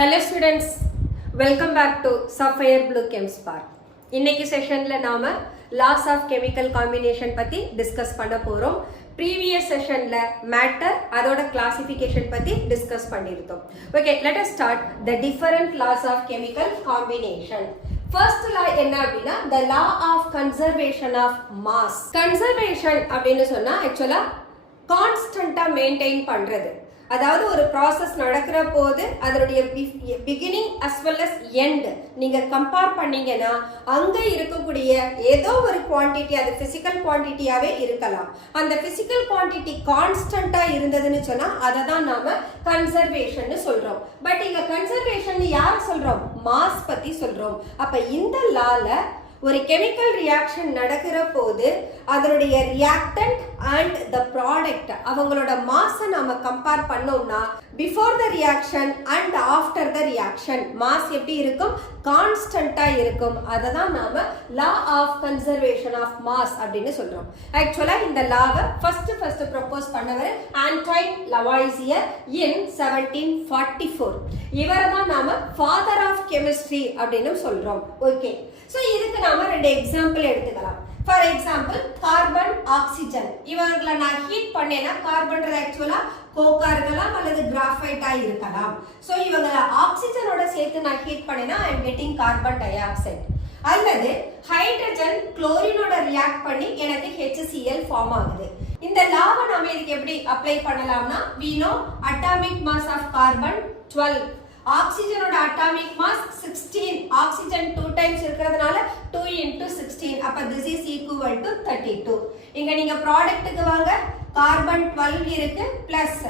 Hello students, welcome back to Sapphire Blue Chem Spark. இன்னைக்கு செஷன்ல நாம laws of chemical combination பத்தி discuss பண்ண போறோம். previous செஷன்ல matter அதோட classification பத்தி டிஸ்கஸ் பண்ணிருந்தோம். Okay, let us start the different laws of chemical combination. First law என்ன அப்படின்னா the law of conservation of mass. Conservation அப்படின்னு சொன்னா actually கான்ஸ்டன்ட்டா மெயின்டைன் பண்றது. அதாவது ஒரு ப்ராசஸ் நடக்கிற போது அதனுடைய beginning as well as end நீங்க கம்பேர் பண்ணீங்கன்னா அங்க இருக்கக்கூடிய ஏதோ ஒரு குவான்டிட்டி, அது பிசிக்கல் குவான்டிட்டியாவே இருக்கலாம். அந்த பிசிக்கல் குவான்டிட்டி கான்ஸ்டன்டா இருந்ததுன்னு சொன்னா அதை தான் நாம கன்சர்வேஷன் சொல்றோம். பட் இங்க கன்சர்வேஷன் யார சொல்றோம்? மாஸ் பத்தி சொல்றோம். அப்ப இந்த லால ஒரு கெமிக்கல் ரியாக்ஷன் நடக்கிற போது அதனுடைய ரியாக்டன்ட் அண்ட் த ப்ராடக்ட் அவங்களோட மாஸை நாம கம்பேர் பண்ணோம்னா before the reaction and after the reaction mass எப்படி இருக்கும்? கான்ஸ்டன்டா இருக்கும். அதை தான் நாம law of conservation of mass அப்படின்னு சொல்றோம். ஆக்சுவலா இந்த லாவை ஃபர்ஸ்ட் ப்ரொபோஸ் பண்ணவர் ஆண்டோயின் லவாய்சியர் இன் 1744. இவரை தான் நாம ஃபாதர் ஆஃப் கெமிஸ்ட்ரி அப்படின்னு சொல்றோம். ஓகே, சோ இதுக்கு நாம ரெண்டு எக்ஸாம்பிள் எடுத்துக்கலாம். For example carbon, oxygen. இவங்களை நான் ஹீட் பண்ணேன்னா கார்பன்றது ஆக்சுவலா கோக்கா இருக்கலாம் அல்லது கிராஃபைட்டா இருக்கலாம். சோ இவங்களை ஆக்சிஜனோட சேர்த்து நான் ஹீட் பண்ணேன்னா I am getting carbon di oxide. அல்லது ஹைட்ரஜன் குளோரினோட ரியாக்ட் பண்ணி எனக்கு HCl ஃபார்ம் ஆகுது. இந்த லாவை நாம இதுக்கு எப்படி அப்ளை பண்ணலாம்னா we know atomic mass of carbon 12, ஆக்சிஜனோட அட்டாமிக் மாஸ் 16, ஆக்சிஜன் 2 டைம்ஸ் இருக்கிறதுனால 2 into 16, அப்ப this is equal to 32. இங்க நீங்க ப்ராடக்ட்டுக்கு வாங்க, கார்பன் 12 இருக்கு பிளஸ்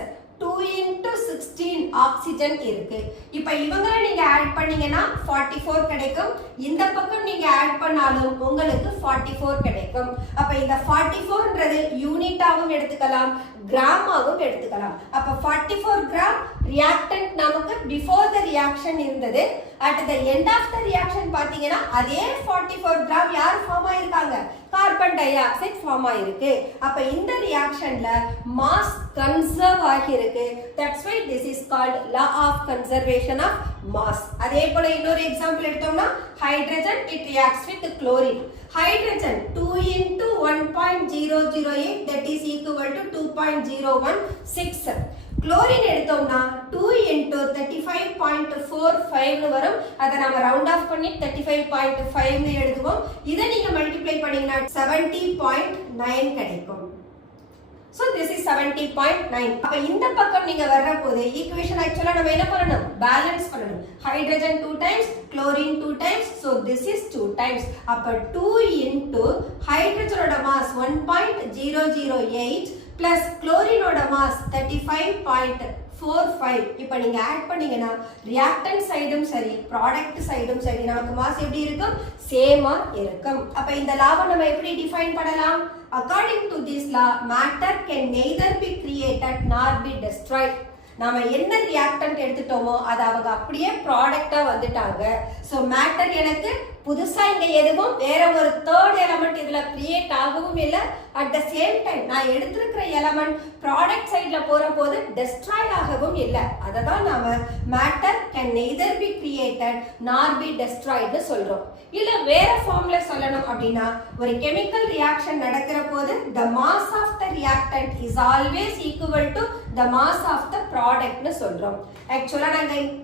2 into 16 ஆக்சிஜன் இருக்கு. இப்ப இவங்களை நீங்க ஆட் பண்ணீங்கன்னா 44 கிடைக்கும். இந்த பக்கம் நீங்க ஆட் பண்ணாலும் உங்களுக்கு 44 கிடைக்கும். அப்ப இந்த 44ன்றது யூனிட்டாவும் எடுத்துக்கலாம், கிராமாவும் எடுத்துக்கலாம். அப்ப 44 கிராம் ரியாக்டன்ட் நமக்கு பிஃபோர் த ரியாக்ஷன் இருந்தது. At the end of the reaction பாத்தீங்கன்னா அதே 44 கிராம் யார் ஃபார்ம் ஆயிருக்காங்க? கார்பன் டை ஆக்சைடு ஃபார்ம் ஆயிருக்கு. அப்ப இந்த ரியாக்ஷன்ல மாஸ் கன்சர்வ் ஆகிருக்கு. That's why this is called law of conservation of mass. அதே போல இன்னொரு எக்ஸாம்பிள் எடுத்தோம்னா hydrogen it reacts with chlorine. Hydrogen 2 into 1.008 that is equal to 2.016. Chlorine எடுத்தோம்னா 2 into 35.45 வரும். அதை நாம ரவுண்ட் ஆஃப் பண்ணி 35.5 எழுதுவோம். இதை நீங்க மல்டிப்ளை பண்ணீங்கன்னா 70.9 கிடைக்கும். So this is 70.9. அப்ப இந்த பக்கம் நீங்க வர்ற போது ஈக்குவேஷன் ஆக்சுவலா நம்ம என்ன பண்ணணும்? பேலன்ஸ் பண்ணணும். Hydrogen 2 times, chlorine 2 times, so this is 2 times. அப்ப 2 into ஹைட்ரஜனோட மாஸ் 1.008 plus chlorineோட மாஸ் 35.45. இப்ப நீங்க ஆட் பண்ணீங்கன்னா ரியாக்டன்ட் சைடும் சரி, ப்ராடக்ட் சைடும் சரி நமக்கு மாஸ் எப்படி இருக்கும்? சேமா இருக்கும். அப்ப இந்த லாவை நம்ம எப்படி டிஃபைன் பண்ணலாம்? According to this law, matter can neither be created nor be destroyed. நாம என்ன ரியாக்டன்ட் எடுத்துட்டோமோ அது அவங்க அப்படியே ப்ராடக்ட்டா வந்துட்டாங்க. சோ மேட்டர் எனக்கு புதுசா இங்க எதுவும் வேற ஒரு தேர்ட் எலிமெண்ட் இதுல கிரியேட் ஆகவும் இல்ல. அட் த சேம் டைம் நான் எடுத்திருக்கிற எலிமெண்ட் ப்ராடக்ட் சைடுல போற போது டெஸ்ட்ராய் ஆகவும் இல்ல. அததான் நாம matter can neither be created நார் பி டெஸ்ட்ராய்டு சொல்றோம். இல்ல வேற ஃபார்ம்ல சொல்லணும் அப்படின்னா ஒரு கெமிக்கல் ரியாக்ஷன் நடக்கிற போது the mass of the reactant is always equal to the mass of the product னு சொல்றோம். ஆக்சுவலா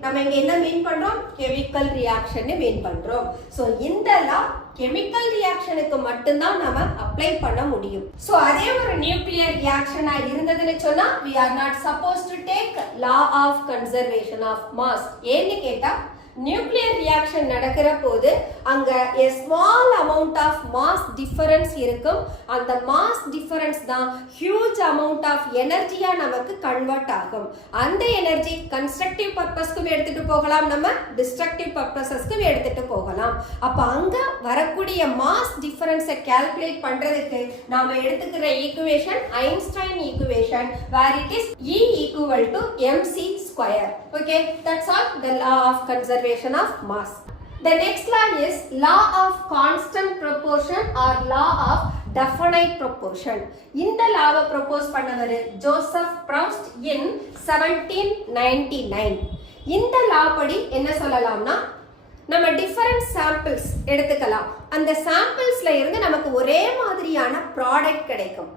நம்ம இங்க என்ன மீன் பண்றோம்? கெமிக்கல் ரியாக்ஷன் மீன் பண்றோம். சோ இந்த லா கெமிக்கல் ரியாக்ஷனுக்கு மட்டும்தான் நாம அப்ளை பண்ண முடியும். சோ அதே ஒரு நியூக்ளியர் ரியாக்ஷனா இருந்ததுன்னு சொன்னா we are not supposed to take law of conservation of mass. ஏன்னு கேட்டா நியூக்ளியர் ரியாக்ஷன் நடக்கிற போது அங்க a small amount of mass difference இருக்கும். அந்த mass difference தான் huge amount of எனர்ஜியா நமக்கு கன்வெர்ட் ஆகும். அந்த எனர்ஜி கன்ஸ்ட்ரக்டிவ் பர்பஸ்க்கு எடுத்துட்டு போகலாம், நம்ம டிஸ்ட்ரக்டிவ் பர்பஸஸ்க்கு எடுத்துட்டு போகலாம். அப்ப அங்க வரக்கூடிய mass difference கால்குலேட் பண்றதுக்கு நாம எடுத்துக்கிற equation Einstein equation where it is E equal to mc square. Okay, that's all the law of conservation of mass. The next law is law of constant proportion or law of definite proportion. இந்த லாவை propose பண்ணவர் Joseph browsed in 1799. இந்த லா படி என்ன சொல்லலாம்னா, நம்ம different samples எடுத்துக்கலாம். அந்த சாம்பிள்ஸ்ல இருந்து நமக்கு ஒரே மாதிரியான ப்ராடக்ட் கிடைக்கும்.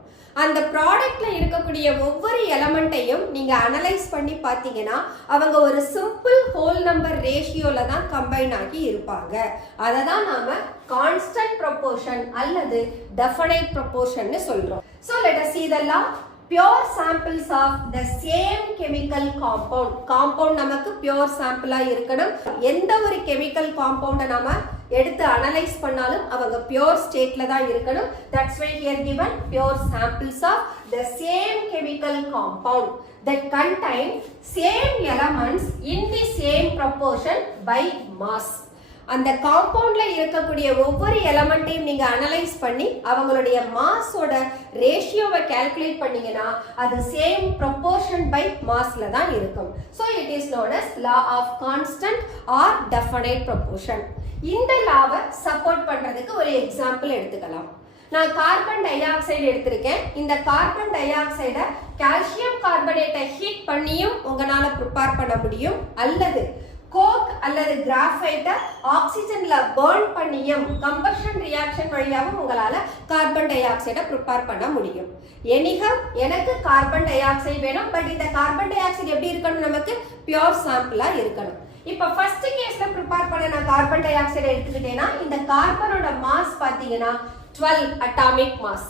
அந்த ப்ராடக்ட்ல இருக்கக்கூடிய ஒவ்வொரு எலமெண்ட்டையும் நீங்க அனலைஸ் பண்ணி பார்த்தீங்கன்னா அவங்க ஒரு சிம்பிள் ஹோல் நம்பர் ரேஷியோல தான் கம்பைன் ஆகி இருப்பாங்க. அதை தான் நாம கான்ஸ்டன்ட் ப்ரொபோர்ஷன் அல்லது டெஃபினைட் ப்ரொபோர்ஷன் சொல்றோம். So let us see the law. Pure samples of the same chemical compound. Compound நமக்கு pure sample இருக்கணும். எந்த ஒரு chemical compound நாம எடுத்து அனலைஸ் பண்ணாலும் அவங்க pure stateல தான் இருக்கணும். That's why here given pure samples of the same chemical compound that contain same elements in the same proportion by mass. அந்த காம்பவுண்ட்ல இருக்கக்கூடிய ஒவ்வொரு எலமெண்ட்டையும் நீங்க அனலைஸ் பண்ணி அவங்களுடைய மாஸோட ரேஷியோவை கால்குலேட் பண்ணீங்கன்னா அது சேம் ப்ரொபோர்ஷன் பை மாஸ்ல தான் இருக்கும். So it is known as law of constant or definite proportion. இந்த லாவை சப்போர்ட் பண்றதுக்கு ஒரு எக்ஸாம்பிள் எடுத்துக்கலாம். நான் கார்பன் டை ஆக்சைடு எடுத்திருக்கேன். இந்த கார்பன் டை ஆக்சைடை கால்சியம் கார்பனேட்டை ஹீட் பண்ணியும் உங்களால ப்ரிப்பேர் பண்ண முடியும், அல்லது கோக் அல்லது கிராஃபைட்டை ஆக்சிஜன்ல பர்ன் பண்ணியும் கம்பஷன் ரியாக்ஷன் வழியாகவும் உங்களால கார்பன் டை ஆக்சைடை ப்ரிப்பேர் பண்ண முடியும். எனக்கு கார்பன் டை ஆக்சைடு வேணும், பட் இந்த கார்பன் டை ஆக்சைடு எப்படி இருக்கணும், நமக்கு பியூர் சாம்பிளா இருக்கணும். இப்ப ஃபர்ஸ்ட் கேஸ்ல ப்ரிப்பேர் பண்ண நான் கார்பன் டை ஆக்சைடு எடுத்துக்கிட்டேன்னா இந்த கார்பனோட மாஸ் பாத்தீங்கன்னா 12 அட்டாமிக் மாஸ்.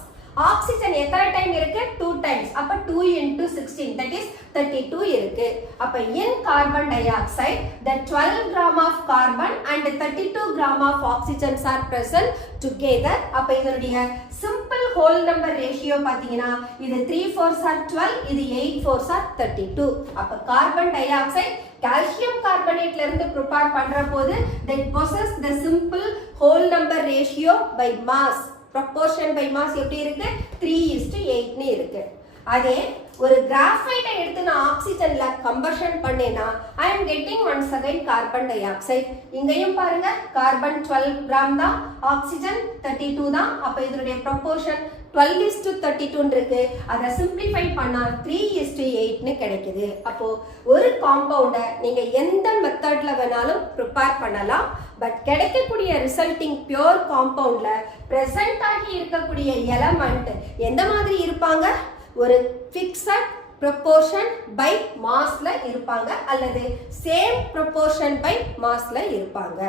ஆக்சிஜன் எத்தனை டைம் இருக்கு, 2 டைம்ஸ். அப்ப 2 into 16 that is 32 இருக்கு. அப்ப in carbon dioxide the 12 gram of carbon and 32 gram of oxygens are present together. அப்ப இதனுடைய simple whole number ratio பாத்தீங்கன்னா இது 3 4s are 12, இது 8 4s are 32. அப்ப கார்பன் டை ஆக்சைடு கால்சியம் கார்பனேட்ல இருந்து ப்ரிப்பேர் பண்ற போது that possess the simple whole number ratio by mass. Proportion by mass எப்படி இருக்கு, 3:8 னு இருக்கு. அதே ஒரு கிராஃபைட்டை எடுத்து நான் ஆக்சிஜன்ல கம்பஷன் பண்ணேனா I am getting once again carbon dioxide. இங்கேயும் பாருங்க கார்பன் 12 கிராம் தான், ஆக்சிஜன் 32 தான். அப்ப இதனுடைய ப்ரொபோர்ஷன் 12:32 இருக்கு. அதை சிம்பிளிஃபை பண்ணா 3:8 னு கிடைக்குது. அப்போ ஒரு காம்பவுண்டை நீங்க எந்த மெத்தட்ல வேணாலும் ப்ரிப்பேர் பண்ணலாம், பட் கிடைக்கக்கூடிய ரிசல்ட்டிங் பியூர் காம்பவுண்ட்ல பிரசன்ட் ஆகி இருக்கக்கூடிய எலமெண்ட் எந்த மாதிரி இருப்பாங்க, ஒரு ஃபிக்ஸட் ப்ரொபோர்ஷன் பை மாஸ்ல இருப்பாங்க அல்லது சேம் ப்ரொபோர்ஷன் பை மாஸ்ல இருப்பாங்க.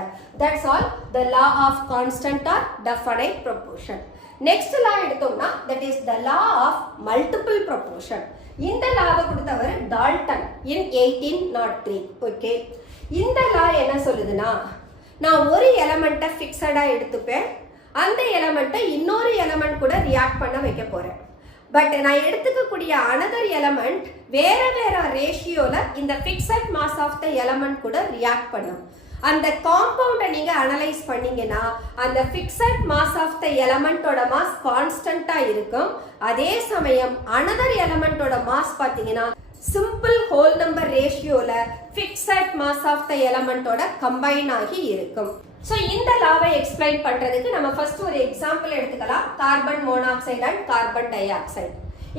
That's all the law of constant or definite proportion. Next law எடுத்தோம்னா that is the law of multiple proportion. இந்த லாவை கொடுத்தவர் டால்டன் இன் 1803. ஓகே, இந்த லா என்ன சொல்லுதுன்னா, நான் ஒரு எலமெண்ட்டை ஃபிக்ஸடா எடுத்துப்பேன், அந்த எலமெண்ட்டை இன்னொரு எலமெண்ட் கூட ரியாக்ட் பண்ண வைக்க போறேன். பட் நான் எடுத்துக்கக்கூடிய அனதர் எலமெண்ட் வேற வேற ரேஷியோல இந்த fixed mass of the element கூட ரியாக்ட் பண்ணும். அந்த காம்பவுண்டை நீங்க அனலைஸ் பண்ணீங்கன்னா அந்த ஃபிக்ஸட் மாஸ் ஆஃப் த எலமெண்டோட மாஸ் கான்ஸ்டன்டா இருக்கும். அதே சமயம் அனதர் எலமெண்டோட மாஸ் பாத்தீங்கன்னா சிம்பிள் ஹோல் நம்பர் ரேஷியோல ஃபிக்ஸட் மாஸ் ஆஃப் த எலமெண்டோட கம்பைன் ஆகி இருக்கும். ஸோ இந்த லாவை எக்ஸ்பிளைன் பண்றதுக்கு நம்ம ஃபர்ஸ்ட் ஒரு எக்ஸாம்பிள் எடுத்துக்கலாம். Carbon monoxide and carbon di oxide.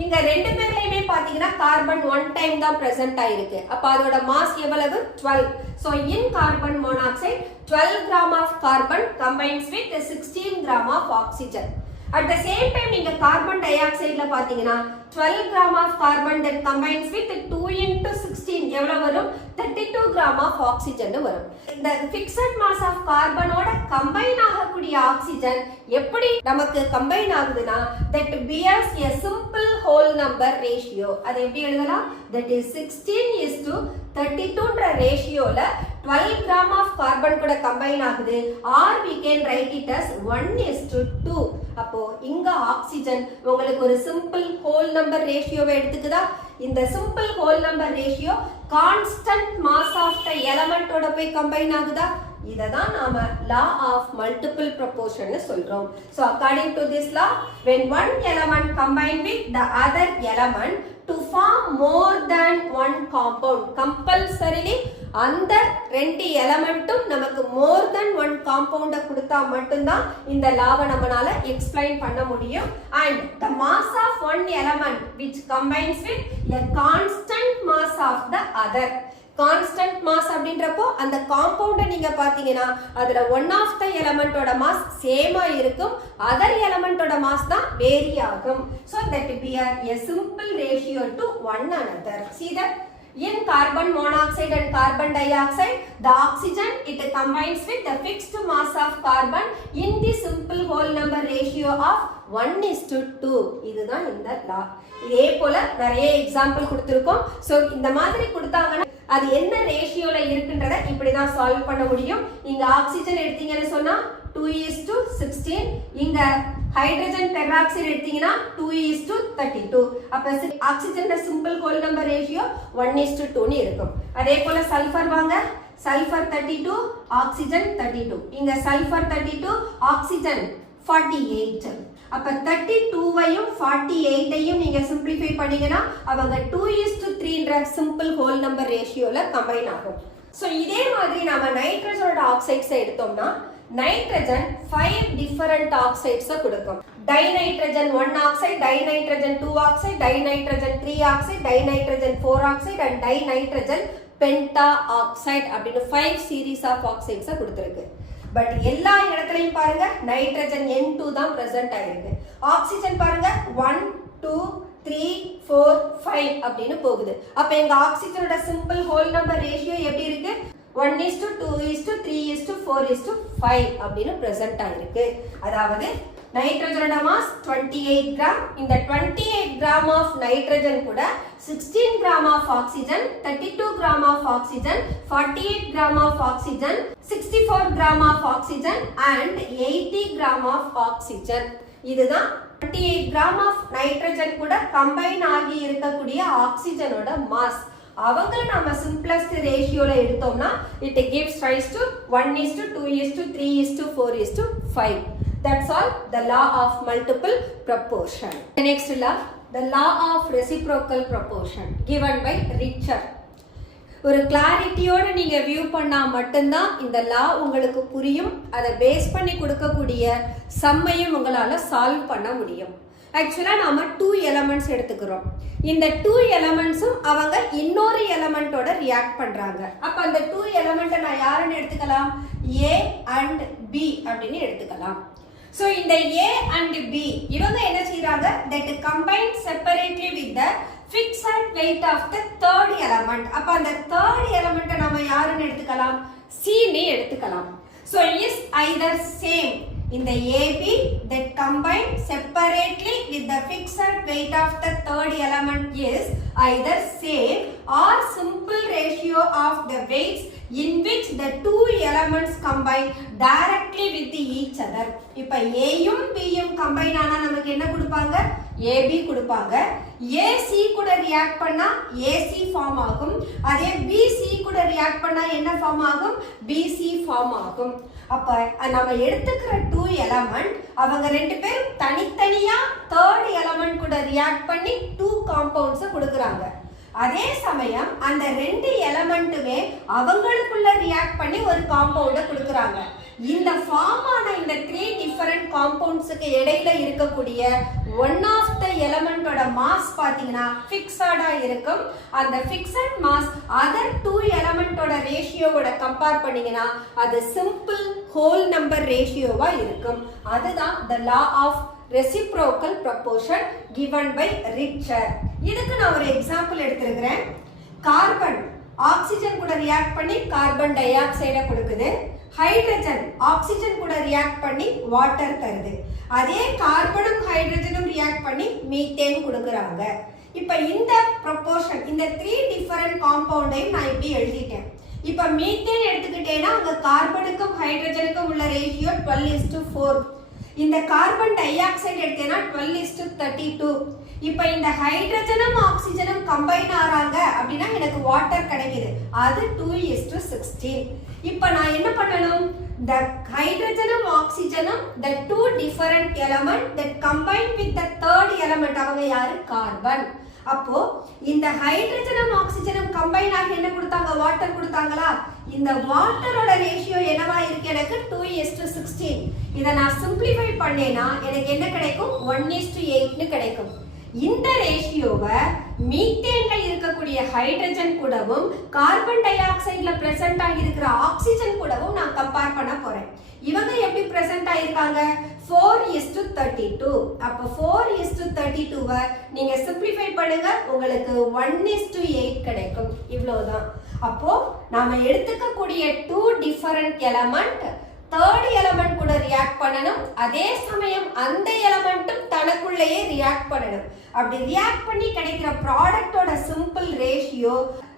இங்க ரெண்டு பேர்லயுமே பாத்தீங்கன்னா கார்பன் 1 டைம் தான் பிரசன்ட் ஆயிருக்கு. அப்ப அதோட மாஸ் எவ்வளவு, 12. So in carbon monoxide 12 gram of carbon combines with 16 gram of oxygen. At the same time நீங்க கார்பன் டை ஆக்சைடுல பாத்தீங்கன்னா 12 gram of carbon that combines with 2 into 16 எவ்வளவு வரும், 32 கிராம் ஆஃப் ஆக்சிஜன் வரும். இந்த ஃபிக்ஸட் மாஸ் ஆஃப் கார்பனோட கம்பைன் ஆகக்கூடிய oxygen எப்படி நமக்கு கம்பைன் ஆகுதுன்னா that bears a simple whole number ratio. அது எப்படி எழுதலாம், that is 16:32ன்ற ரேஷியோல 12 கிராம் ஆஃப் கார்பன் கூட கம்பைன் ஆகுது, or we can write it as 1:2. அப்போ இங்க ஆக்சிஜன் உங்களுக்கு ஒரு சிம்பிள் ஹோல் நம்பர் ரேஷியோவை எடுத்துக்குதா. இந்த simple whole number ratio constant mass of the எலமெண்டோட போய் கம்பைன் ஆகுதா. இததான் நாம law of multiple proportion சொல்றோம். So according to this law, when one element combine with the other element to form more than one compound, compulsorily அந்த ரெண்டு எலமெண்ட்டும் நமக்கு more than one compound கொடுத்தா மட்டும்தான் இந்த லாவை நம்மளால எக்ஸ்பிளைன் பண்ண முடியும். And the mass of one element which combines with a constant mass of the other. Constant mass அப்படின்றப்போ அந்த காம்பவுண்டை நீங்க பாத்தீங்கன்னா அதுல ஒன் ஆஃப் த எலமெண்டோட மாஸ் சேமா இருக்கும், அதர் எலமெண்டோட மாஸ் தான் வேரி ஆகும். So that be a simple ratio to one another. See that in carbon monoxide and carbon dioxide, the oxygen it combines with the fixed mass of carbon in the simple whole number ratio of 1:2. இதுதான் இந்த law. இதே போல நிறைய example கொடுத்திருக்கோம். So இந்த மாதிரி கொடுத்தாங்கன்னா அது என்ன ரேஷியோல இருக்குன்றத இப்படிதான் சால்வ் பண்ண முடியும். இங்க ஆக்சிஜன் எடுத்தீங்கன்னு சொன்னா 2:16, இங்க ஹைட்ரஜன் பெராக்சைடு எடுத்தீங்கன்னா 2:32. அப்ப oxygen simple whole number ratio 1:2 னு இருக்கும். அதே போல சல்ஃபர் வாங்க, சல்ஃபர் 32, ஆக்சிஜன் 32. இங்க சல்ஃபர் 32, ஆக்சிஜன் 48. அப்ப 32வையும் 48ஐயும் நீங்க சிம்பிளிஃபை பண்ணீங்கன்னா அவங்க 2:3ன்ற சிம்பிள் ஹோல் நம்பர் ரேஷியோல கம்பைன் ஆகும். சோ இதே மாதிரி நாம நைட்ரஜனோட ஆக்சைட்ஸ் எடுத்தோம்னா நைட்ரஜன் 5 டிஃபரண்ட் ஆக்சைட்ஸ் கொடுக்கும். Dinitrogen 1 oxide, dinitrogen 2 oxide, dinitrogen 3 oxide, dinitrogen 4 oxide and dinitrogen penta oxide அப்படின்னு 5 சீரீஸ் ஆஃப் ஆக்சைட்ஸ் கொடுத்திருக்கு. பட் எல்லா இடத்துலயும் பாருங்க நைட்ரஜன் N2 தான் பிரசன்ட் ஆயிருக்கு. ஆக்சிஜன் பாருங்க 1 2 3 4 5 அப்படின்னு போகுது. அப்ப எங்க ஆக்சிஜனோட சிம்பிள் ஹோல் நம்பர் ரேஷியோ எப்படி இருக்கு? 1:2:3:4:5 அப்படின்னு பிரசன்ட் ஆயிருக்கு. அதாவது நைட்ரஜனோட மாஸ் 28 கிராம். இந்த 28 கிராம் ஆஃப் நைட்ரஜன் கூட 16 gram of oxygen, 32 gram of oxygen, 48 gram of oxygen, 64 gram of oxygen and 80 gram of oxygen. இதுதான் 28 கிராம் ஆஃப் நைட்ரஜன் கூட கம்பைன் ஆகி இருக்கக்கூடிய ஆக்சிஜனோட மாஸ். அவங்கள நாம சிம்பிளஸ்ட் ரேஷியோல எடுத்தோம்னா it gives rise to 1:2:3:4:5. That's all the law of multiple proportion. The next law, the law of reciprocal proportion given by Richter. ஒரு கிளாரிட்டியோட நீங்க view பண்ணா மட்டும்தான் இந்த லா உங்களுக்கு புரியும். அதை பேஸ் பண்ணி கொடுக்கக்கூடிய சம்மையும் உங்களால சால்வ் பண்ண முடியும். ஆக்சுவலா நாம 2 எலமெண்ட்ஸ் எடுத்துக்கிறோம். இந்த 2 எலமெண்ட்ஸும் அவங்க இன்னொரு எலமெண்டோட ரியாக்ட் பண்றாங்க. அப்ப அந்த 2 எலமெண்ட்டை நான் யாருன்னு எடுத்துக்கலாம்? A and B அப்படின்னு எடுத்துக்கலாம். So இந்த A and B இவங்க என்ன செய்றாங்க? That combine separately with the fixed weight of the third element. அப்ப அந்த third element நாம யாருன்னு எடுத்துக்கலாம்? C னே எடுத்துக்கலாம். So is either same in the AB that combine separately with the fixed weight of the third element is either same or simple ratio of the weights in which the two elements combine directly with each other. இப்ப A யும் B யும் combine ஆனா நமக்கு என்ன கொடுப்பாங்க? AB கொடுப்பாங்க. AC கூட react பண்ணா AC ஃபார்ம் ஆகும். அதே BC கூட ரியாக்ட் பண்ணா என்ன ஃபார்ம் ஆகும்? BC ஃபார்ம் ஆகும். அப்ப நம்ம எடுத்துக்கிற 2 எலிமெண்ட் அவங்க ரெண்டு பேரும் தனித்தனியா தேர்ட் எலிமெண்ட் கூட ரியாக்ட் பண்ணி 2 காம்பவுண்ட்ஸ் கொடுக்கறாங்க. அதே சமயம் அந்த ரெண்டு எலிமெண்ட்டுமே அவங்களுக்குள்ள ரியாக்ட் பண்ணி ஒரு காம்பவுண்ட கொடுக்கறாங்க. இந்த ஃபார்ம் ஆன இந்த 3 டிஃபரண்ட் காம்பவுண்ட்ஸ்க்கு இடையில இருக்கக்கூடிய ஒன் ஆஃப் த எலிமெண்டோட மாஸ் பாத்தீங்கன்னா ஃபிக்ஸடா இருக்கும். அந்த ஃபிக்ஸட் மாஸ் அதர் 2 எலிமெண்டோட ரேஷியோவோட கம்பேர் பண்ணீங்கன்னா அது சிம்பிள் ஹோல் நம்பர் ரேஷியோவா இருக்கும். அதுதான் the law of reciprocal proportion given by Richter. இதுக்கு நான் ஒரு எக்ஸாம்பிள் எடுத்துக்கிறேன். கார்பன் ஆக்சிஜன் கூட ரியாக்ட் பண்ணி கார்பன் டை ஆக்சைட கொடுக்குது. ஹைட்ரஜன் ஆக்சிஜன் கூட ரியாக்ட் பண்ணி வாட்டர் தருது. அதே கார்பனும் ஹைட்ரஜனும் ரியாக்ட் பண்ணி மீத்தேன் கொடுக்கறாங்க. இப்போ இந்த ப்ரொபோர்ஷன் இந்த 3 டிஃபரண்ட் காம்பவுண்டையும் நான் இப்படி எழுதிட்டேன். இப்போ மீத்தேன் எடுத்துக்கிட்டேன்னா அங்க கார்பனுக்கும் ஹைட்ரஜனுக்கும் உள்ள ரேஷியோ 12:4. இந்த கார்பன் டை ஆக்சைடு எடுத்தேன்னா 12:32. இப்போ இந்த ஹைட்ரஜனும் ஆக்சிஜனும் கம்பைன் ஆறாங்க அப்படின்னா எனக்கு வாட்டர் கிடைக்குது. அது 2:16. இப்போ நான் என்ன பண்ணணும்? The hydrogenum oxygenum the two different element that combine with the third element அவங்க யாரு? கார்பன். அப்போ இந்த ஹைட்ரஜனும் ஆக்சிஜனும் கம்பைன் ஆகி என்ன கொடுத்தாங்க? வாட்டர் கொடுத்தாங்களா? இந்த வாட்டரோட ரேஷியோ என்னவா இருக்கு? எனக்கு 2:16. இதை நான் சிம்பிளிஃபை பண்ணேனா எனக்கு என்ன கிடைக்கும்? 1:8 னு கிடைக்கும். இந்த ரேஷியோவை மீத்தேன்ல இருக்கக்கூடிய ஹைட்ரஜன் கூடவும் கார்பன் டை ஆக்சைடுல பிரசன்ட் ஆகி இருக்கிற ஆக்சிஜன் கூடவும் நான் கம்பேர் பண்ண போறேன். இவங்க எப்படி பிரசன்ட் ஆயிருக்காங்க? 4:32. அப்ப 4:32 நீங்க சிம்பிளிஃபை பண்ணுங்க, உங்களுக்கு 1:8 கிடைக்கும். இவ்வளவுதான். அப்போ நாம எடுத்துக்கக்கூடிய 2 டிஃபரண்ட் எலமெண்ட் தேர்ட் எலமெண்ட் கூட ரியாக்ட் பண்ணணும். அதே சமயம் அந்த எலமெண்ட்டும் தனக்குள்ளேயே ரியாக்ட் பண்ணணும். அப்படி ரியாக்ட் பண்ணி கிடைக்கிற ப்ராடக்டோட சிம்பிள் ரேஷியோ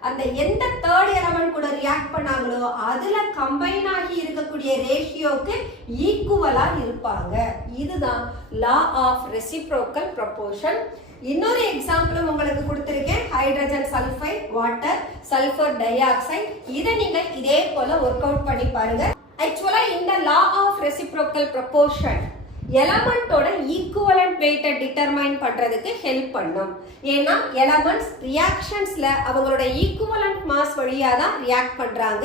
அந்த எந்த தேர்ட் எலமெண்ட் கூட ரியாக்ட் பண்ணாங்களோ அதுல கம்பைன் ஆகி இருக்கக்கூடிய ரேஷியோக்கு ஈக்குவலா இருப்பாங்க. இதுதான் லா ஆஃப் ரெசிப்ரோக்கல் ப்ரொபோர்ஷன். இன்னொரு எக்ஸாம்பிளும் உங்களுக்கு கொடுத்திருக்கேன். Hydrogen sulphide, water, sulphur di oxide. இதை நீங்க இதே போல ஒர்க் அவுட் பண்ணி பாருங்க. ஆக்சுவலா இந்த லா ஆஃப் ரெசிப்ரோக்கல் ப்ரொபோர்ஷன் எலமெண்டோட ஈக்குவலன்ட் வெயிட்டை டிட்டர்மைன் பண்றதுக்கு ஹெல்ப் பண்ணும். ஏன்னா எலமெண்ட்ஸ் ரியாக்ஷன்ஸ்ல அவங்களோட ஈக்குவலன்ட் மாஸ் வழியா தான் ரியாக்ட் பண்றாங்க.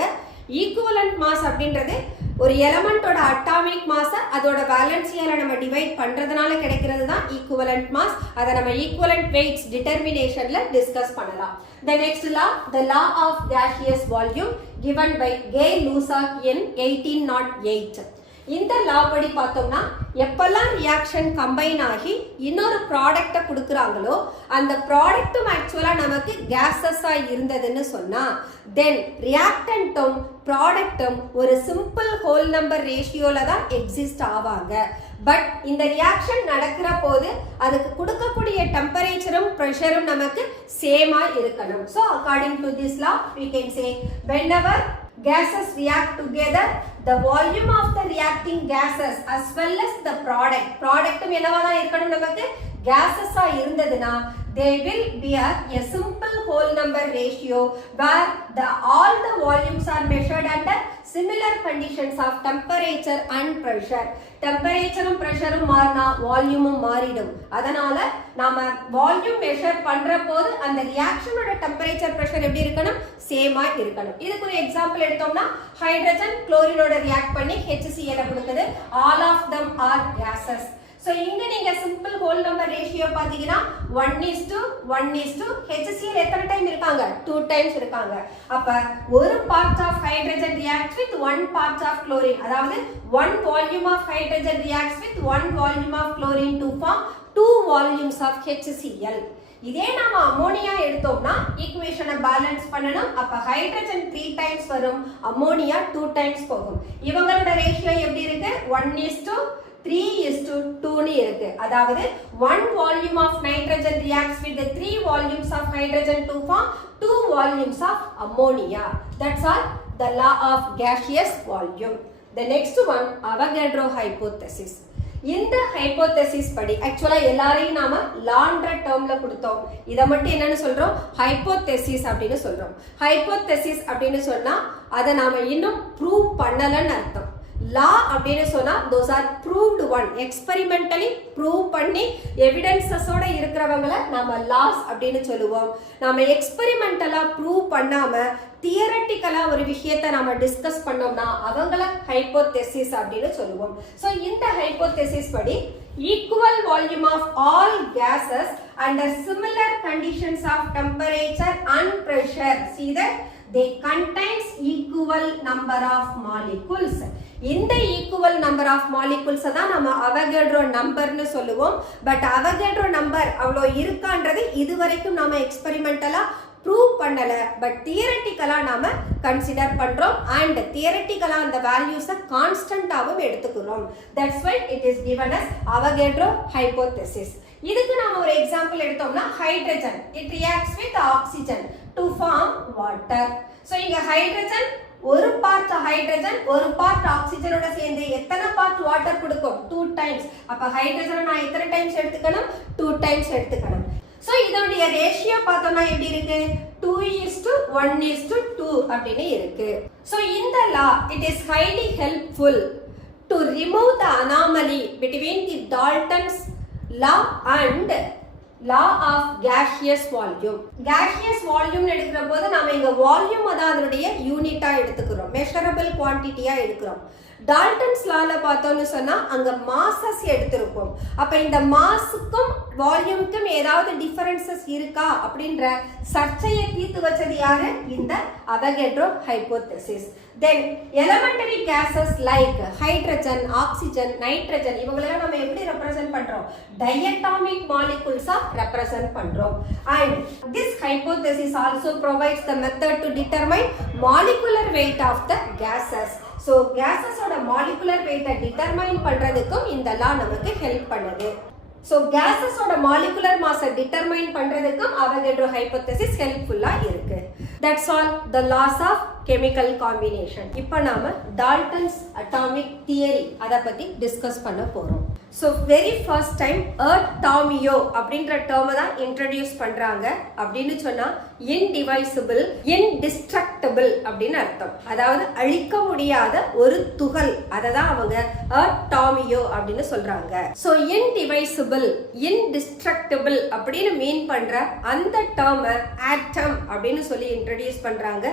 ஈக்குவலன்ட் மாஸ் அப்படின்றது ஒரு எலமெண்டோட அட்டாமிக் மாஸ் அதோட வேலன்சியால நம்ம டிவைட் பண்றதுனால கிடைக்கிறது தான் ஈக்குவலன்ட் மாஸ். அதை நம்ம ஈக்குவலன்ட் வெயிட்ஸ் டிட்டர்மினேஷன்ல டிஸ்கஸ் பண்ணலாம். The next law, the law of gaseous volume given by Gay-Lussac in 1808. இந்த லா படி பார்த்தோம்னா எப்பெல்லாம் ரியாக்ஷன் கம்பைன் ஆகி இன்னொரு ப்ராடக்ட்டை கொடுக்குறாங்களோ அந்த ப்ராடக்ட்டும் ஆக்சுவலா நமக்கு கேஸஸா இருந்ததுன்னு சொன்னா தென் ரியாக்டன்ட்டும் ப்ராடக்ட்டும் ஒரு சிம்பிள் ஹோல் நம்பர் ரேஷியோல தான் எக்ஸிஸ்ட் ஆவாங்க. பட் இந்த ரியாக்ஷன் நடக்கிற போது அதுக்கு கொடுக்கக்கூடிய டெம்பரேச்சரும் ப்ரெஷரும் நமக்கு சேமா இருக்கணும். So according to this law we can say whenever gases react together, the volume of the reacting gases as well as the product என்னவா தான் இருக்கணும் நமக்கு gases ஆ இருந்ததுனா they will bear a simple whole number ratio where all the volumes are measured under similar conditions of temperature and pressure. டெம்பரேச்சரும் பிரஷரும் மாறினா வால்யூமும் மாறிடும். அதனால நாம volume measure பண்ற போது அந்த ரியாக்ஷனோட டெம்பரேச்சர் பிரஷர் எப்படி இருக்கணும்? சேமா இருக்கணும். இதுக்கு ஒரு எக்ஸாம்பிள் எடுத்தோம்னா ஹைட்ரஜன் குளோரினோட ரியாக்ட் பண்ணி HCl கொடுக்குது. All of them are gases. So இங்க நீங்க சிம்பிள் ஹோல் நம்பர் ரேஷியோ பாத்தீங்கன்னா 1:1 HCl எத்தனை டைம் இருக்காங்க? 2 டைம்ஸ் இருக்காங்க. அப்ப ஒரு part of hydrogen reacts with 1 part of chlorine, அதாவது 1 volume of hydrogen reacts with 1 volume of chlorine to form 2 volumes of HCl. இதே நாம அமோனியா எடுத்தோம்னா ஈக்குவேஷனை பேலன்ஸ் பண்ணணும். அப்ப ஹைட்ரஜன் 3 டைம்ஸ் வரும், அமோனியா 2 டைம்ஸ் போகும். இவங்களோட ரேஷியோ எப்படி இருக்கு? 1:3:2 இருக்கு. அதாவது 1 volume of nitrogen reacts with the 3 volumes of hydrogen to form 2 volumes of ammonia. That's all the law of gaseous volume. The next one, Avogadro hypothesis. இந்த ஹைபோதெசிஸ் படி ஆக்சுவலா எல்லாரையும் நாம லான்ற டேர்ம்ல கொடுத்தோம். இதை மட்டும் என்னன்னு சொல்றோம்? ஹைபோதெசிஸ் அப்படின்னு சொல்றோம். ஹைபோதெசிஸ் அப்படின்னு சொன்னா அதை நாம இன்னும் ப்ரூவ் பண்ணலன்னு அர்த்தம். லா அப்படின்னு சொன்னா those are proved one, experimentally prove பண்ணி எவிடன்சஸோட இருக்கிறவங்கள நாம லாஸ் அப்படின்னு சொல்லுவோம். நாம எக்ஸ்பெரிமெண்டலா ப்ரூவ் பண்ணாம தியரட்டிக்கலா ஒரு விஷயத்தை நாம டிஸ்கஸ் பண்ணோம்னா அவங்கள ஹைபோதெசிஸ் அப்படின்னு சொல்லுவோம். சோ இந்த ஹைபோதெசிஸ் படி equal volume of all gases under similar conditions of temperature and pressure, see that they contains equal number of molecules. இந்த ஈக்குவல் நம்பர் ஆஃப் மாலிகுல்ஸ் தான் நம்ம அவகேட்ரோ நம்பர்னு சொல்லுவோம். பட் அவகேட்ரோ நம்பர் அவ்வளோ இருக்கான்றது இதுவரைக்கும் நாம எக்ஸ்பெரிமெண்டலா ப்ரூவ் பண்ணல. பட் தியரட்டிக்கலா நாம கன்சிடர் பண்றோம் அண்ட் தியரட்டிக்கலா அந்த வேல்யூஸை கான்ஸ்டன்டாவும் எடுத்துக்கிறோம். That's why it is given as Avogadro hypothesis. இதுக்கு நாம ஒரு எக்ஸாம்பிள் எடுத்தோம்னா hydrogen it reacts with oxygen to form water. So இங்க ஹைட்ரஜன் ஒரு பார்ட் ஹைட்ரஜன் ஒரு பார்ட் ஆக்சிஜனோட சேர்ந்து எத்தனை பார்ட் வாட்டர் கொடுக்கும்? 2 டைம்ஸ். அப்ப ஹைட்ரஜனை நான் எத்தனை டைம்ஸ் எடுத்துக்கணும்? 2 டைம்ஸ் எடுத்துக்கணும். சோ இதோடைய ரேஷியோ பார்த்தோம்னா எப்படி இருக்கு? 2:1:2 அப்படின்னு இருக்கு. சோ இந்த law it is highly helpful to remove the anomaly between the Dalton's law and law of gaseous volume. gaseous volume எடுக்கிற போது நாம இங்க வால்யூம் அதான் அதனுடைய யூனிட்டா எடுத்துக்கிறோம், மெஷரபிள் குவான்டிட்டியா எடுக்கிறோம். டால்டன்ஸ் லால பார்த்தோம்னு சொன்னா அங்க மாசஸ் எடுத்திருப்போம். அப்ப இந்த மாஸுக்கும் வால்யூமுக்கும் ஏதாவது டிஃபரன்சஸ் இருக்கா அப்படின்ற சர்ச்சையை தீர்த்து வச்சது யாரு? இந்த Avogadro ஹைபோதெசிஸ். Then elementary gases like hydrogen, oxygen, nitrogen இவங்களெல்லாம் நம்ம எப்படி ரெப்ரசன்ட் பண்றோம்? Diatomic molecules ரெப்ரசன்ட் பண்றோம். And this hypothesis also provides the method to determine molecular weight of the gases. So gases ஓட molecular weight determine பண்றதுக்கும் இந்த law நமக்கு help பண்ணுது. So gases ஓட molecular mass determine பண்றதுக்கும் அவகேட்ரோ ஹைபோதெசிஸ் ஹெல்ப்ஃபுல்லா இருக்கு. That's all the laws of chemical combination. இப்போ நாம டால்டன்ஸ் அட்டாமிக் தியரி அத பத்தி டிஸ்கஸ் பண்ண போறோம். So very first time atomiyo அப்படின்ற டேர்மை தான் இன்ட்ரோடியூஸ் பண்றாங்க. அப்படின்னு சொன்னா indivisible, indestructible அப்படின்னு அர்த்தம். அதாவது அழிக்க முடியாத ஒரு துகள், அதை தான் அவங்க atomiyo அப்படின்னு சொல்றாங்க. So indivisible, indestructible அப்படின்னு மீன் பண்ற அந்த டேர்மை atom அப்படின்னு சொல்லி இன்ட்ரோடியூஸ் பண்றாங்க.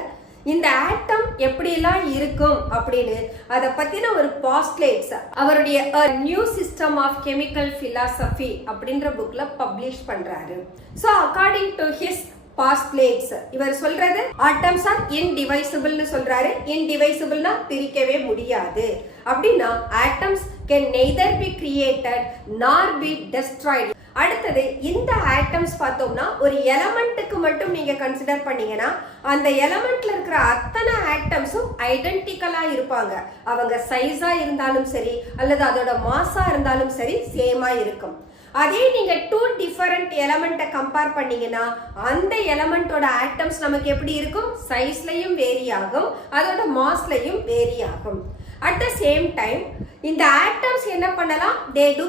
இந்த ஆட்டம் எப்படிலாம் இருக்கும் அப்படின்னு அதை பத்தின ஒரு பாஸ்ட்லேட்ஸ் அவருடைய new system of chemical philosophy அப்படின்ற புக்ல பப்ளிஷ் பண்றாரு. So according to his postulates இவர் சொல்றது ஆட்டம்ஸ் ஆர் இன்டிவைசிபிள்னு சொல்றாரு. இன்டிவைசிபிள்னா பிரிக்கவே முடியாது. அப்படின்னா atoms can neither be created நார் பி டெஸ்ட்ராய்டு. அடுத்தது இந்த ஆட்டம்ஸ் பார்த்தோம்னா ஒரு எலமெண்ட்டுக்கு மட்டும் நீங்க கன்சிடர் பண்ணீங்கன்னா அந்த எலமெண்ட்ல இருக்கிற அத்தனை ஆட்டம்ஸும் ஐடென்டிக்கலா இருப்பாங்க. அவங்க சைஸா இருந்தாலும் சரி அல்லது அதோட மாஸா இருந்தாலும் சரி சேமா இருக்கும். அதே நீங்க டூ டிஃபரண்ட் எலமெண்ட்டை கம்பேர் பண்ணீங்கன்னா அந்த எலமெண்டோட ஆட்டம்ஸ் நமக்கு எப்படி இருக்கும்? சைஸ்லயும் வேரி ஆகும், அதோட மாஸ்லயும் வேரி ஆகும். அட் த சேம் டைம் இந்த ஆட்டம்ஸ் என்ன பண்ணலாம்? தே டு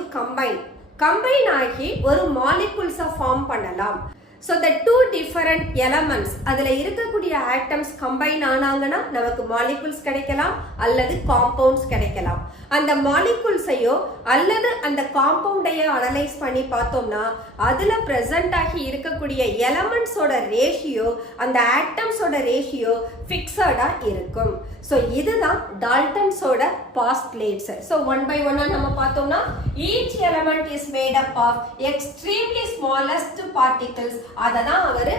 கம்பைன் ஆகி ஒரு மாலிகுல்ஸை ஃபார்ம் பண்ணலாம். So the two different elements அதில் இருக்கக்கூடிய ஆட்டம்ஸ் கம்பைன் ஆனாங்கன்னா நமக்கு மாலிகுல்ஸ் கிடைக்கலாம் அல்லது காம்பவுண்ட்ஸ் கிடைக்கலாம். அந்த மாலிகுல்ஸையோ அல்லது அந்த காம்பவுண்டையோ அனலைஸ் பண்ணி பார்த்தோம்னா அதில் ப்ரெசன்ட் ஆகி இருக்கக்கூடிய எலமெண்ட்ஸோட ரேஷியோ அந்த ஆட்டம்ஸோட ரேஷியோ ஃபிக்ஸடாக இருக்கும். ஸோ இதுதான் டால்டன்ஸோட பாஸ்ட்லேட்ஸ். ஸோ ஒன் பை ஒன்னா நம்ம பார்த்தோம்னா each element is made up of extremely smallest particles. அதை தான் அவர்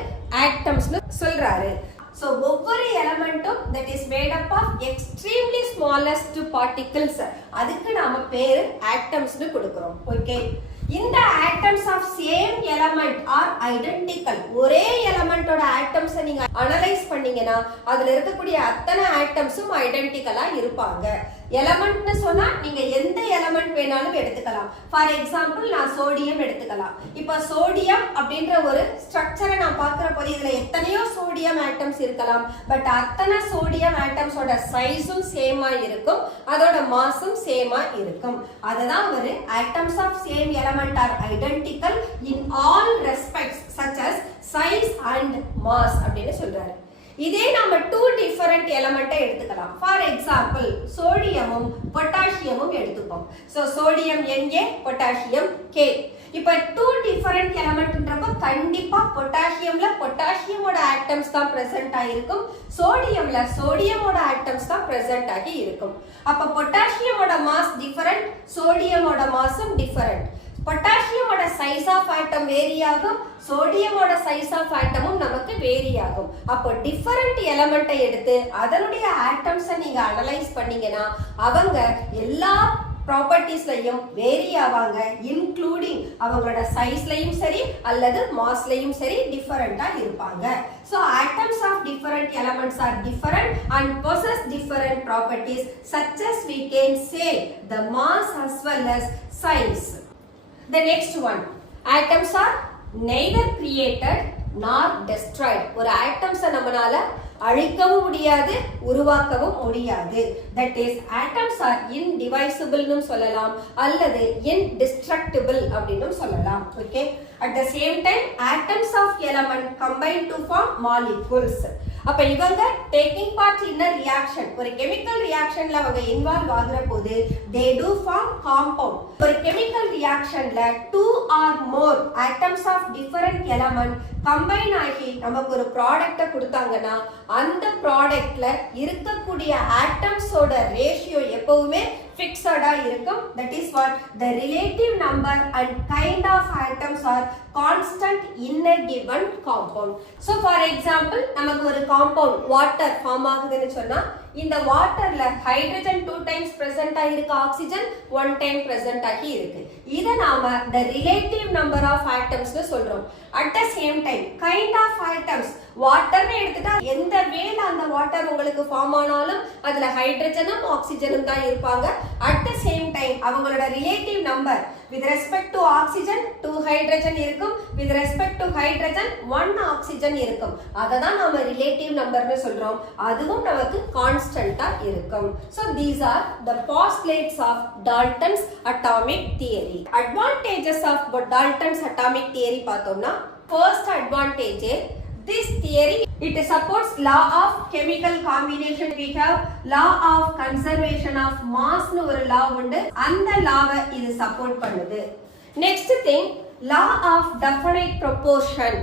ஆட்டம்ஸ்னு சொல்றாரு. So ஒவ்வொரு எலமெண்ட்டும் that is made up of extremely smallest particles அதுக்கு நாம பேரு ஆட்டம்ஸ்னு கொடுக்கிறோம். ஓகே, இந்த atoms of same element are identical. ஒரே எலமெண்டோட ஆட்டம்ஸை நீங்க அனலைஸ் பண்ணீங்கன்னா அதுல இருக்கக்கூடிய அத்தனை ஆட்டம்ஸும் ஐடென்டிக்கலா இருப்பாங்க. எலமெண்ட்னு சொன்னா நீங்க எந்த எலமெண்ட் வேணாலும் எடுத்துக்கலாம். ஃபார் எக்ஸாம்பிள் நான் சோடியம் எடுத்துக்கலாம். இப்ப சோடியம் அப்படின்ற ஒரு ஸ்ட்ரக்சரை நான் பார்க்கிற போது இதுல எத்தனையோ சோடியம் ஆட்டம்ஸ் இருக்கலாம். பட் அத்தனை சோடியம் ஆட்டம்ஸோட சைஸும் சேமா இருக்கும், அதோட மாஸும் சேமா இருக்கும். அதுதான் ஒரு atoms of same element are identical in all respects such as size and mass அப்படின்னு சொல்றாரு. இதே நம்ம டூ டிஃபரண்ட் எலமெண்ட்டை எடுத்துக்கலாம். ஃபார் எக்ஸாம்பிள் சோடியமும் பொட்டாசியமும் எடுத்துப்போம். So sodium Na, potassium K. இப்போ டூ டிஃபரண்ட் எலமெண்ட்ன்றப்ப கண்டிப்பா பொட்டாசியமோட ஆட்டம்ஸ் தான் பிரசன்ட் ஆகிருக்கும், சோடியம்ல சோடியமோட ஆட்டம்ஸ் தான் பிரசன்ட் ஆகி இருக்கும். அப்ப பொட்டாசியமோட மாஸ் டிஃபரண்ட், சோடியமோட மாஸும் டிஃபரண்ட். பொட்டாசியமோட சைஸ் ஆஃப் ஆட்டம் வேரி ஆகும், சோடியமோட சைஸ் ஆஃப் ஆட்டமும் நமக்கு வேரி ஆகும். அப்போ டிஃபரண்ட் எலமெண்ட்டை எடுத்து அதனுடைய ஆட்டம்ஸை நீங்க அனலைஸ் பண்ணீங்கன்னா அவங்க எல்லா ப்ராப்பர்ட்டிஸ்லையும் வேரி ஆவாங்க, இன்க்ளூடிங் அவங்களோட சைஸ்லையும் சரி அல்லது மாஸ்லையும் சரி டிஃபரெண்டா இருப்பாங்க. So atoms of different elements are different and possess different properties such as we can say the mass as well as size. The next one, atoms are neither created nor destroyed. ஒரு ஆட்டம்ஸை நம்மளால அழிக்கவும் முடியாது, உருவாக்கவும் முடியாது. That is, atoms are indivisible னு சொல்லலாம் அல்லது indestructible அப்படினு சொல்லலாம். Okay. At the same time, atoms of element combine to form molecules. அப்ப இவங்க taking part in a reaction, ஒரு chemical reactionல அவங்க இன்வால்வ் ஆகுற போது they do form compound. ஒரு chemical reactionல two or more atoms of different element combine ஆகி நமக்கு ஒரு ப்ராடக்ட்டை கொடுத்தாங்கன்னா அந்த ப்ராடக்ட்ல இருக்கக்கூடிய atoms ஓட ரேஷியோ எப்பவுமே ஃபிக்ஸடா இருக்கும். that is what the relative number and kind of atoms are constant in a given compound. so for example நமக்கு ஒரு compound water form ஆகுதுன்னு சொன்னா இந்த வாட்டர்ல ஹைட்ரஜன் 2 times present ஆகிருக்கு, ஆக்சிஜன் 1 time present ஆகி இருக்கு. இத நாம the relative number of atoms னு சொல்றோம். at the same time kind of atoms வாட்டர்னு எடுத்துட்டா எந்த வேல அந்த வாட்டர் உங்களுக்கு ஃபார்ம் ஆனாலும் அதுல ஹைட்ரஜனும் ஆக்சிஜனும் தான் இருப்பாங்க. at the same time அவங்களோட relative number with respect to oxygen 2 hydrogen இருக்கும், with respect to hydrogen 1 oxygen இருக்கும். அத தான் நாம ரிலேட்டிவ் நம்பர்னு சொல்றோம். அதுவும் நமக்கு கான்ஸ்டன்ட்டா இருக்கும். so these are the postulates of Dalton's atomic theory. advantages of Dalton's atomic theory பார்த்தோம்னா first advantage, this theory it supports law of chemical combination. we have law of conservation of mass னு ஒரு law உண்டு, அந்த லாவை இது support பண்ணுது. next thing law of definite proportion.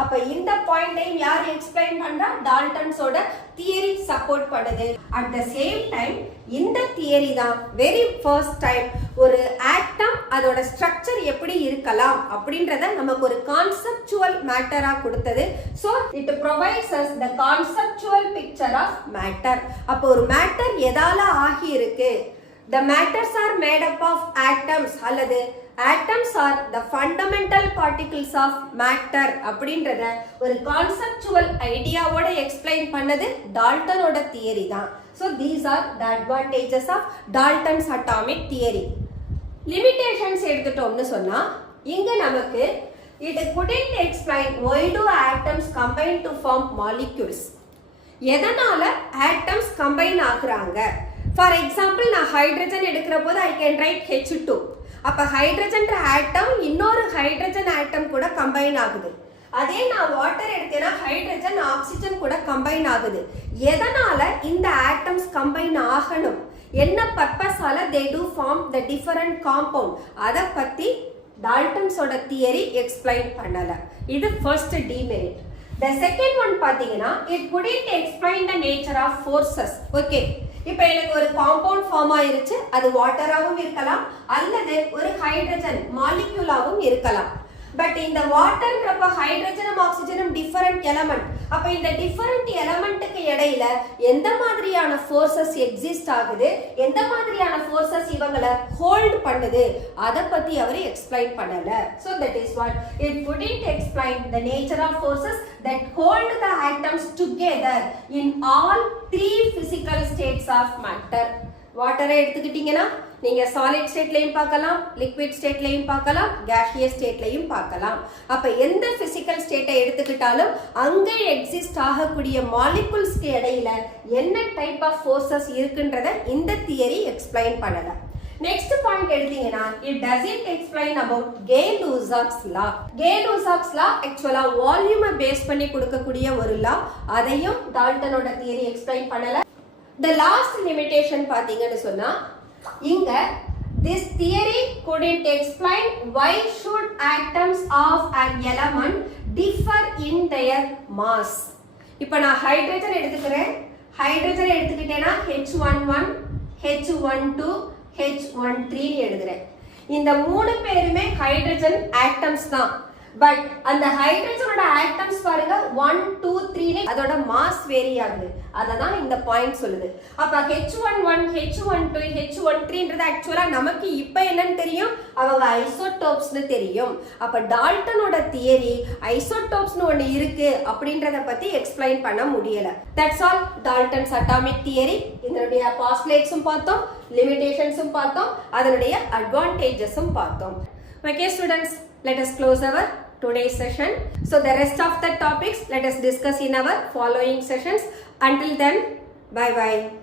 அப்ப இந்த பாயிண்டையும் யார் எக்ஸ்பிளைன் பண்றா? டால்டன்ஸோட தியரி சப்போர்ட் பண்ணுது. at the same time இந்த தியரி தான் வெரி ஃபர்ஸ்ட் டைம் ஒரு ஆட்டம் அதோட ஸ்ட்ரக்சர் எப்படி இருக்கலாம் அப்படின்றத நமக்கு ஒரு கான்செப்சுவல் மேட்டரா கொடுத்தது. so it provides us the conceptual picture of matter. அப்ப ஒரு மேட்டர் எதால ஆகி இருக்கு? the matters are made up of atoms அல்லது atoms are the fundamental particles of matter அப்படின்றத ஒரு கான்செப்சுவல் ஐடியாவோட எக்ஸ்பிளைன் பண்ணது டால்டனோட தியரி தான். so these are the advantages of Dalton's atomic theory. limitations எடுத்துட்டோம்னு சொன்னா இங்க நமக்கு it couldn't explain why do atoms combine to form molecules. எதனால atoms combine ஆகுறாங்க? for example நான் ஹைட்ரஜன் எடுக்கிற போது I can write H2. அப்ப ஹைட்ரஜன் ஆட்டம் இன்னொரு ஹைட்ரஜன் ஆட்டம் கூட கம்பைன் ஆகுது. அதே நான் வாட்டர் எடுத்தேன்னா ஹைட்ரஜன் ஆக்சிஜன் கூட கம்பைன் ஆகுது. எதனால இந்த ஆட்டம்ஸ் கம்பைன் ஆகணும்? என்ன பர்பஸால they do form the different compound? அத பத்தி டால்டன்ஸோட தியரி எக்ஸ்பிளைன் பண்ணல. இது first demerit. the second one பாத்தீங்கன்னா it couldn't explain the nature of forces. okay, இப்போ எனக்கு ஒரு காம்பவுண்ட் ஃபார்ம் ஆயிருச்சு, அது வாட்டராகவும் இருக்கலாம் அல்லது ஒரு ஹைட்ரஜன் மாலிக்யூலாவும் இருக்கலாம். பட் இந்த வாட்டர்ன்றப்ப ஹைட்ரஜனும் ஆக்சிஜனும் டிஃபரண்ட் எலமெண்ட். அப்ப இந்த டிஃபரண்ட் எலமெண்ட்டுக்கு இடையில எந்த மாதிரியான ஃபோர்சஸ் எக்ஸிஸ்ட் ஆகுது, எந்த மாதிரியான ஃபோர்சஸ் இவங்களை ஹோல்ட் பண்ணுது, அத பத்தி அவர் எக்ஸ்பிளைன் பண்ணல. so that is what it couldn't explain the nature of forces that hold the atoms together in all three physical states of matter. வாட்டரை எடுத்துக்கிட்டீங்கன்னா நீங்க சாலிட் ஸ்டேட்லயும் பார்க்கலாம், லிக்விட் ஸ்டேட்லயும் பார்க்கலாம், கேஷியஸ் ஸ்டேட்லயும் பார்க்கலாம். அப்ப எந்த பிசிக்கல் ஸ்டேட்டை எடுத்துக்கிட்டாலும் அங்கே எக்ஸிஸ்ட் ஆகக்கூடிய மாலிகுல்ஸ்க்கு இடையில என்ன டைப் ஆஃப் ஃபோர்சஸ் இருக்குன்றத இந்த தியரி எக்ஸ்பிளைன் பண்ணல. நெக்ஸ்ட் பாயிண்ட் எடுத்தீங்கன்னா it doesn't explain about Gay-Lussac's law. Gay-Lussac's law ஆக்சுவலா வால்யூமை பேஸ் பண்ணி கொடுக்கக்கூடிய ஒரு லா, அதையும் டால்டனோட தியரி எக்ஸ்பிளைன் பண்ணல. the last limitation பாத்தீங்கன்னு சொன்னா இங்க this theory couldn't explain why should atoms of an element differ in their mass. இப்போ நான் ஹைட்ரஜன் எடுத்துக்கிறேன், ஹைட்ரஜன் எடுத்துக்கிட்டேன்னா H11, H12, H13 எழுதுறேன். இந்த மூணு பேருமே ஹைட்ரஜன் ஆட்டம்ஸ் தான். பட் அந்த ஹைட்ரஜனோட ஆட்டம்ஸ் பாருங்க 1, 2, 3 அதோட மாஸ் வேரி ஆகுது. அததான் இந்த பாயிண்ட் சொல்லுது. அப்ப H11, H12, H13ன்றது ஆக்சுவலா நமக்கு இப்ப என்னன்னு தெரியும்? அவங்க ஐசோடோப்ஸ்னு தெரியும். அப்ப டால்டனோட தியரி ஐசோடோப்ஸ்னு ஒன்னு இருக்கு அப்படின்றத பத்தி எக்ஸ்பிளைன் பண்ண முடியல. That's all Dalton's atomic theory. இதனுடைய பாஸ்ட்லேட்ஸும் பார்த்தோம், லிமிடேஷன்ஸும் பார்த்தோம், அதனுடைய அட்வான்டேஜஸும் பார்த்தோம். Okay students, let us close our today's session. So the rest of the topics let us discuss in our following sessions. Until then, bye bye.